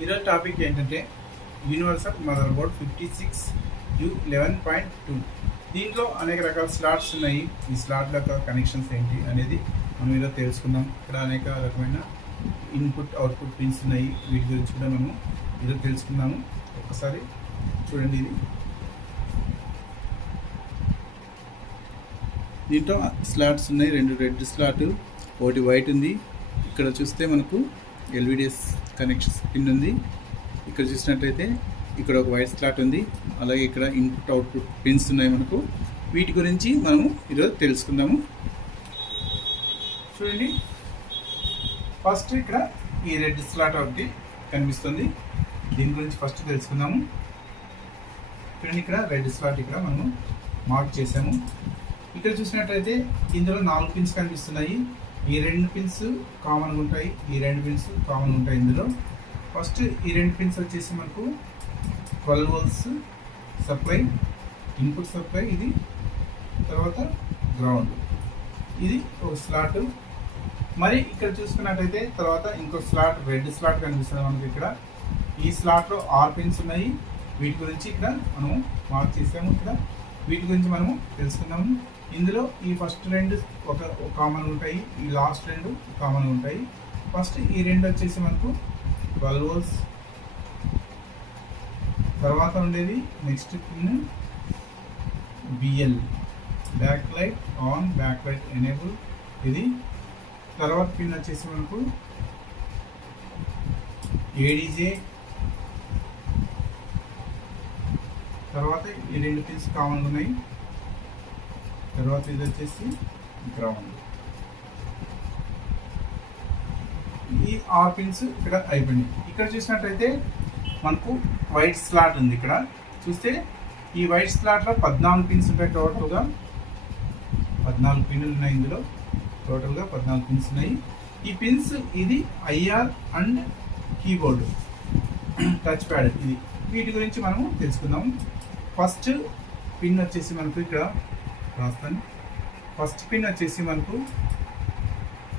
ఈరోజు టాపిక్ ఏంటంటే universal mother board 56U11.2. దీంట్లో అనేక రకాల స్లాట్స్ ఉన్నాయి. ఈ స్లాట్ల యొక్క కనెక్షన్స్ ఏంటి అనేది మనం ఈరోజు తెలుసుకుందాం. ఇక్కడ అనేక రకమైన ఇన్పుట్ అవుట్పుట్ పిన్స్ ఉన్నాయి. వీటి గురించి కూడా మనం ఈరోజు తెలుసుకుందాము. ఒక్కసారి చూడండి. ఇది దీంట్లో స్లాట్స్ ఉన్నాయి. 2 రెడ్ స్లాట్, ఒకటి వైట్ ఉంది. ఇక్కడ చూస్తే మనకు ఎల్విడిఎస్ కనెక్షన్ పిన్ ఉంది. ఇక్కడ చూసినట్లయితే ఇక్కడ ఒక వైట్ స్లాట్ ఉంది. అలాగే ఇక్కడ ఇన్పుట్ అవుట్పుట్ పిన్స్ ఉన్నాయి మనకు. వీటి గురించి మనము ఈరోజు తెలుసుకుందాము. చూడండి, ఫస్ట్ ఇక్కడ ఈ రెడ్ స్లాట్ ఒకటి కనిపిస్తుంది. దీని గురించి ఫస్ట్ తెలుసుకుందాము. చూడండి, ఇక్కడ రెడ్ స్లాట్ ఇక్కడ మనము మార్క్ చేసాము. ఇక్కడ చూసినట్లయితే ఇందులో 4 పిన్స్ కనిపిస్తున్నాయి. ఈ 2 పిన్స్ కామన్గా ఉంటాయి, ఈ 2 పిన్స్ కామన్ ఉంటాయి. ఇందులో ఫస్ట్ ఈ 2 పిన్స్ వచ్చేసి మనకు 12 volts సప్లై, ఇన్పుట్ సప్లై. ఇది తర్వాత గ్రౌండ్. ఇది ఒక స్లాట్. మరి ఇక్కడ చూసుకున్నట్టయితే తర్వాత ఇంకో స్లాట్, రెడ్ స్లాట్ కనిపిస్తుంది మనకి. ఇక్కడ ఈ స్లాట్లో 6 పిన్స్ ఉన్నాయి. వీటి గురించి ఇక్కడ మనము మార్క్ చేసాము. ఇక్కడ వీటి గురించి మనము తెలుసుకుందాము. ఇందులో ఈ ఫస్ట్ 2 ఒక కామన్ ఉంటాయి, ఈ లాస్ట్ 2 కామన్ ఉంటాయి. ఫస్ట్ ఈ 2 వచ్చేసి మనకు 12 volts. తర్వాత ఉండేది next pin BL, back light on, back light enable. ఇది తర్వాత పిన్ వచ్చేసి మనకు ఏడీజే. తర్వాత ఈ 2 పిన్స్ కామన్ ఉన్నాయి. తర్వాత ఇది వచ్చేసి గ్రౌండ్. ఈ 6 పిన్స్ ఇక్కడ అయిపోయినాయి. ఇక్కడ చూసినట్టయితే మనకు వైట్ స్లాట్ ఉంది. ఇక్కడ చూస్తే ఈ వైట్ స్లాట్లో 14 పిన్స్ ఉంటాయి. టోటల్గా 14 పిన్నులు ఉన్నాయి. ఇందులో టోటల్గా 14 పిన్స్ ఉన్నాయి. ఈ పిన్స్ ఇది IR and keyboard, touch pad. ఇది వీటి గురించి మనము తెలుసుకుందాం. ఫస్ట్ పిన్ వచ్చేసి మనకు ఇక్కడ రాస్తాను. ఫస్ట్ పిన్ వచ్చేసి మనకు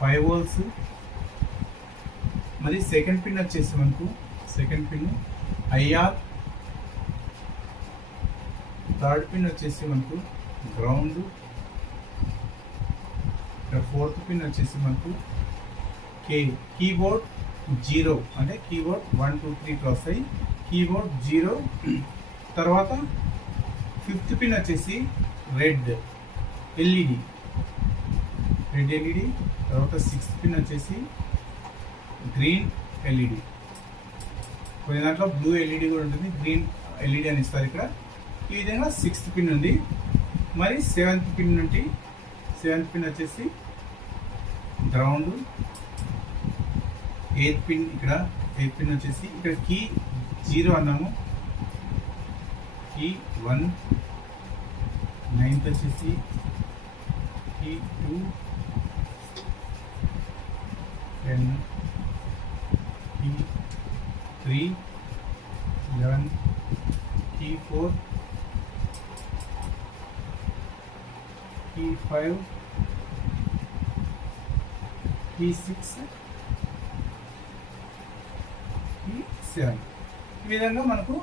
5 volts. మరి సెకండ్ పిన్ వచ్చేసి మనకు second pin IR. Third pin వచ్చేసి మనకు గ్రౌండ్. ఫోర్త్ పిన్ వచ్చేసి మనకు కీబోర్డ్ 0, అంటే కీబోర్డ్ 1 2 3 ఇట్లా వస్తాయి. కీబోర్డ్ 0. తర్వాత ఫిఫ్త్ పిన్ వచ్చేసి రెడ్ ఎల్ఈడి, రెడ్ ఎల్ఈడి. తర్వాత 6th పిన్ వచ్చేసి గ్రీన్ ఎల్ఈడి. కొన్ని దాంట్లో బ్లూ ఎల్ఈడి కూడా ఉంటుంది, గ్రీన్ ఎల్ఈడి అని ఇస్తారు ఇక్కడ. ఈ విధంగా 6th పిన్ ఉంది. మరి 7th పిన్ నుండి 7th పిన్ వచ్చేసి గ్రౌండ్. 8th పిన్ ఇక్కడ 8th పిన్ వచ్చేసి ఇక్కడ కీ 0 అన్నాము, కీ 1. 9th వచ్చేసి key 2, 10, key 3, 11, key 4, key 5, key 6, key 7. ఈ విధంగా మనకు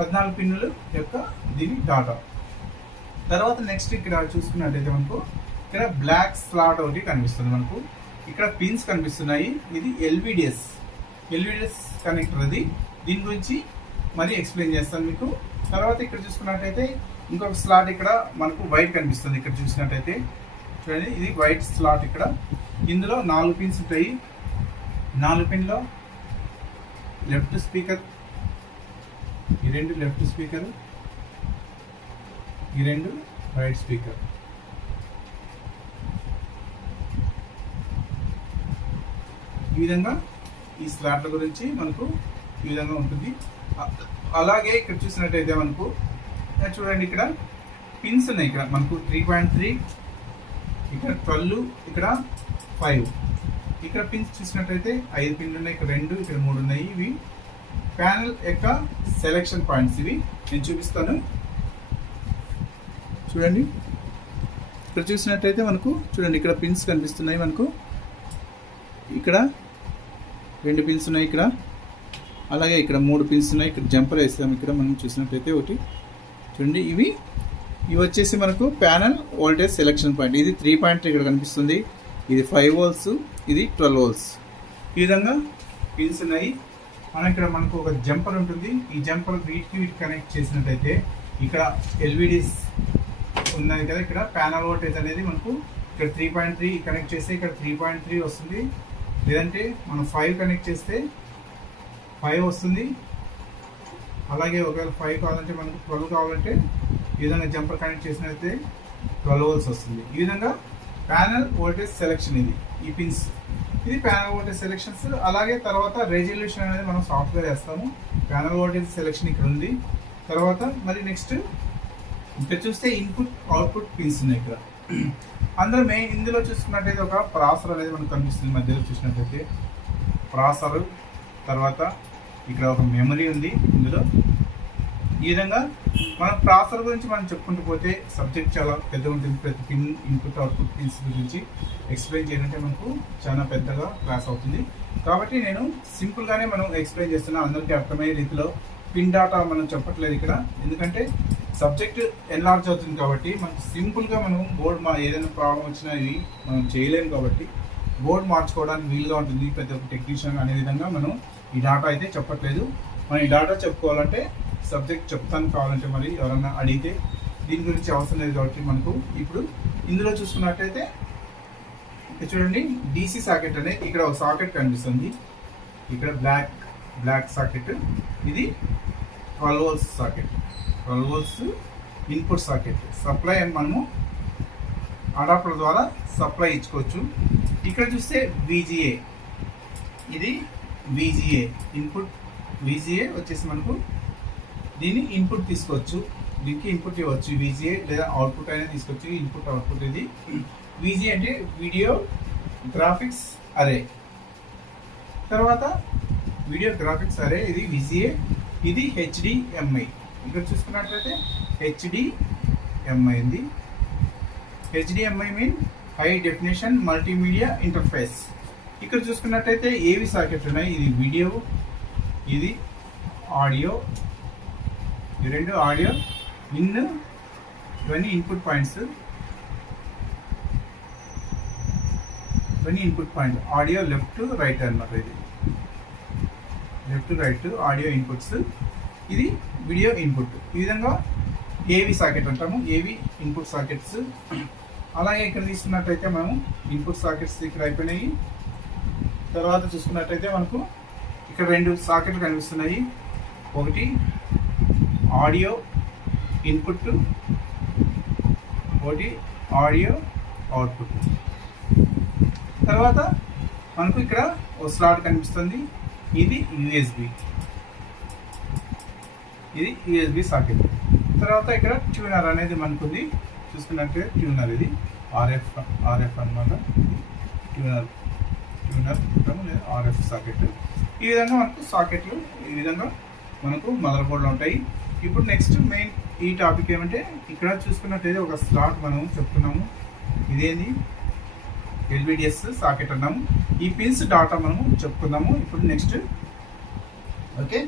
14 పిన్నుల యొక్క దీని డాటా. తర్వాత నెక్స్ట్ ఇక్కడ చూసుకున్నట్లయితే మనకు ఇక్కడ బ్లాక్ స్లాట్ ఒకటి కనిపిస్తుంది. మనకు ఇక్కడ పిన్స్ కనిపిస్తున్నాయి. ఇది ఎల్విడిఎస్ కనెక్టర్. అది దీని గురించి మరి ఎక్స్ప్లెయిన్ చేస్తాను మీకు. తర్వాత ఇక్కడ చూసుకున్నట్టయితే ఇంకొక స్లాట్ ఇక్కడ మనకు వైట్ కనిపిస్తుంది. ఇక్కడ చూసినట్టయితే చూడండి, ఇది వైట్ స్లాట్. ఇక్కడ ఇందులో 4 పిన్స్ ఉంటాయి. 4 పిన్లో లెఫ్ట్ స్పీకర్, ఈ 2 లెఫ్ట్ స్పీకర్, ఈ 2 రైట్ స్పీకర్. ఈ విధంగా ఈ స్లాట్ల గురించి మనకు ఈ విధంగా ఉంటుంది. అలాగే ఇక్కడ చూసినట్టయితే మనకు చూడండి, ఇక్కడ పిన్స్ ఉన్నాయి. ఇక్కడ మనకు 3.3, ఇక్కడ 12, ఇక్కడ 5. ఇక్కడ పిన్స్ చూసినట్టయితే 5 పిన్లు ఉన్నాయి. ఇక్కడ 2, ఇక్కడ 3 ఉన్నాయి. ఇవి ప్యానెల్ యొక్క సెలెక్షన్ పాయింట్స్. ఇవి నేను చూపిస్తాను. చూడండి, ఇక్కడ చూసినట్టయితే మనకు చూడండి, ఇక్కడ పిన్స్ కనిపిస్తున్నాయి. మనకు ఇక్కడ 2 పిన్స్ ఉన్నాయి. ఇక్కడ అలాగే ఇక్కడ 3 పిన్స్ ఉన్నాయి. ఇక్కడ జంపర్ వేస్తాము. ఇక్కడ మనం చూసినట్టయితే ఒకటి చూడండి, ఇవి వచ్చేసి మనకు ప్యానల్ వోల్టేజ్ సెలెక్షన్ పాయింట్. ఇది 3 పాయింట్ ఇక్కడ కనిపిస్తుంది. ఇది 5 volts, ఇది 12 volts. ఈ విధంగా పిన్స్ ఉన్నాయి. మనకు ఒక జంపర్ ఉంటుంది. ఈ జంపర్ వీటికి కనెక్ట్ చేసినట్టయితే ఇక్కడ ఎల్ఈడీస్ ఉన్నాయి కదా, ఇక్కడ ప్యానల్ వోల్టేజ్ అనేది మనకు ఇక్కడ 3.3 కనెక్ట్ చేస్తే ఇక్కడ 3.3 వస్తుంది. లేదంటే మనం 5 కనెక్ట్ చేస్తే 5 వస్తుంది. అలాగే ఒకవేళ 5 కావాలంటే మనకు 12 కావాలంటే ఈ విధంగా జంపర్ కనెక్ట్ చేసినట్లయితే 12 volts వస్తుంది. ఈ విధంగా ప్యానల్ వోల్టేజ్ సెలెక్షన్ ఈ పిన్స్. ఇది ప్యానల్ వోల్టేజ్ సెలెక్షన్స్. అలాగే తర్వాత రెజల్యూషన్ అనేది మనం సాఫ్ట్వేర్ వేస్తాము. ప్యానల్ వోల్టేజ్ సెలెక్షన్ ఇక్కడ ఉంది. తర్వాత మరి నెక్స్ట్ ఇక్కడ చూస్తే ఇన్పుట్ అవుట్పుట్ పిన్స్ ఉన్నాయి. ఇక్కడ అందులో ఇందులో చూసుకున్నట్టయితే ఒక ప్రాసెసర్ అనేది మనకు కనిపిస్తుంది. మధ్యలో చూసినట్టయితే ప్రాసెసర్, తర్వాత ఇక్కడ ఒక మెమరీ ఉంది ఇందులో. ఈ విధంగా మనం ప్రాసెసర్ గురించి మనం చెప్పుకుంటూ పోతే సబ్జెక్ట్ చాలా పెద్దగా ఉంటుంది. ప్రతి పిన్ ఇన్పుట్ అవుట్పుట్ పిన్స్ గురించి ఎక్స్ప్లెయిన్ చేయాలంటే మనకు చాలా పెద్దగా క్లాస్ అవుతుంది. కాబట్టి నేను సింపుల్గానే మనం ఎక్స్ప్లెయిన్ చేస్తున్నా, అందరికీ అర్థమయ్యే రీతిలో. పిన్ డాటా మనం చెప్పట్లేదు ఇక్కడ, ఎందుకంటే సబ్జెక్ట్ ఎన్లార్జ్ అవుతుంది కాబట్టి మనకు సింపుల్గా మనం బోర్డ్ ఏదైనా ప్రాబ్లం వచ్చినా ఇవి మనం చేయలేము కాబట్టి బోర్డు మార్చుకోవడానికి వీలుగా ఉంటుంది. ప్రతి ఒక్క టెక్నీషియన్ అనే విధంగా మనం ఈ డాటా అయితే చెప్పట్లేదు. మనం ఈ డాటా చెప్పుకోవాలంటే సబ్జెక్ట్ చెప్తాను, కావాలంటే మరి ఎవరన్నా అడిగితే దీని గురించి అవసరం లేదు. కాబట్టి మనకు ఇప్పుడు ఇందులో చూసుకున్నట్టయితే ఇక్కడ చూడండి, డీసీ సాకెట్ అనేది ఇక్కడ ఒక సాకెట్ కనిపిస్తుంది. ఇక్కడ బ్లాక్ సాకెట్, ఇది 12 volts socket, 12 volts input socket. Supply అని మనము అడాప్టర్ ద్వారా సప్లై ఇచ్చుకోవచ్చు. ఇక్కడ చూస్తే VGA, ఇది VGA ఇన్పుట్. VGA వచ్చేసి మనకు దీన్ని ఇన్పుట్ తీసుకోవచ్చు, దీనికి ఇన్పుట్ ఇవ్వచ్చు. VGA లేదా అవుట్పుట్ అయినా తీసుకోవచ్చు. Input output. ఇది VGA అంటే వీడియో గ్రాఫిక్స్ అరే. తర్వాత వీడియో గ్రాఫిక్స్ అరే, ఇది VGA. ఇది HDMI. ఇక్కడ చూసుకున్నట్లయితే HDMI ఉంది. HDMI mean high definition multimedia interface. ఇక్కడ చూసుకున్నట్టయితే ఏవి సాకెట్ ఉన్నాయి, ఇది వీడియో, ఇది ఆడియో. ఈ రెండు ఆడియో ఇవన్నీ ఇన్పుట్ పాయింట్స్. ఇవన్నీ input point. Audio left right అన్నమాట. ఇది లెఫ్ట్ రైట్ ఆడియో ఇన్పుట్స్, ఇది వీడియో ఇన్పుట్. ఈ విధంగా ఏవి సాకెట్ అంటాము, ఏవి ఇన్పుట్ సాకెట్స్. అలాగే ఇక్కడ తీసుకున్నట్టయితే మనం ఇన్పుట్ సాకెట్స్ ఇక్కడ అయిపోయినాయి. తర్వాత చూసుకున్నట్టయితే మనకు ఇక్కడ 2 సాకెట్లు కనిపిస్తున్నాయి. ఒకటి ఆడియో ఇన్పుట్, ఒకటి ఆడియో అవుట్పుట్. తర్వాత మనకు ఇక్కడ ఒక స్లాట్ కనిపిస్తుంది. ఇది యూఎస్బి సాకెట్. తర్వాత ఇక్కడ ట్యూనర్ అనేది మనకు ఉంది. చూసుకున్నట్టే ట్యూనర్, ఇది ఆర్ఎఫ్ అన్నమాట. ట్యూనర్ లేదా RF సాకెట్. ఈ విధంగా మనకు సాకెట్లు ఈ విధంగా మనకు మదర్ బోర్డులో ఉంటాయి. ఇప్పుడు నెక్స్ట్ మెయిన్ ఈ టాపిక్ ఏమంటే ఇక్కడ చూసుకున్నట్టయితే ఒక స్లాట్ మనం చెప్తున్నాము. ఇదేంది LVDS సాకెట్ అన్నాము. ఈ పిన్స్ డాటా మనము చెప్పుకుందాము ఇప్పుడు నెక్స్ట్. ఓకే.